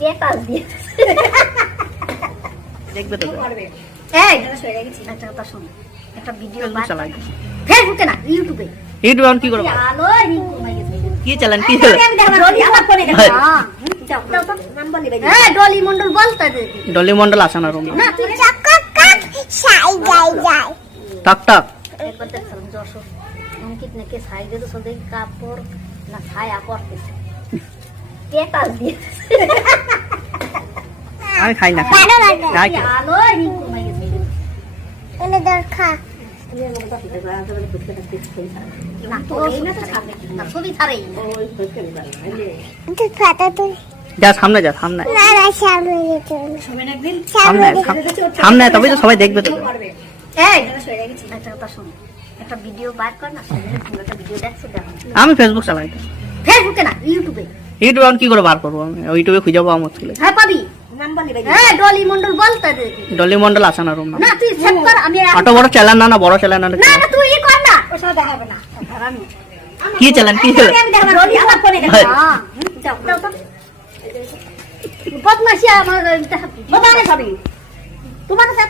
Paper দিয়ে দেখবে তো এই একটা কথা শোন, একটা ভিডিও চালাই ফেসবুকে না ইউটিউবে ইউটিউব অন কি করবো আলো রিং কমাই গেছে কি চালান কি চালান ডলি মন্ডল বলতে দে ডলি মন্ডল আসে না রুম না তুই টাক টাক একবার দেখছিলাম যশোর অঙ্কিত নাকি সাইডে তো সবাই কাপড় না ছায়া করতেছে পেপার দিয়ে আমি খাই না নাই খাই। আলো রিং কমাই গেছে না তো এই না তো ছাড়বে না ছবি ছাড়েই যা সামনে যা সামনে সামনে সামনে তবে তো সবাই দেখবে তো এই একটা কথা শোন, একটা ভিডিও বার কর না, একটা ভিডিও দেখছে দেখো আমি ফেসবুক চালাই তো ফেসবুকে না ইউটিউবে ইউটিউব অন কি করে বার করবো আমি ইউটিউবে খুঁজে পাবো মুশকিল হ্যাঁ পাবি ডলি মন্ডল বলতে দে ডলি মন্ডল আসে না রুম না তুই সেভ কর আমি অত বড় চ্যানেল না বড় চ্যানেল না না না তুই ই কর না ওর সাথে দেখাবে না আমি কি চ্যানেল কি চ্যানেল ডলি আমার ফোনে গেছে হ্যাঁ যাও যাও তো বদমাশি আমার বাবা রে সবই তোমার সাথে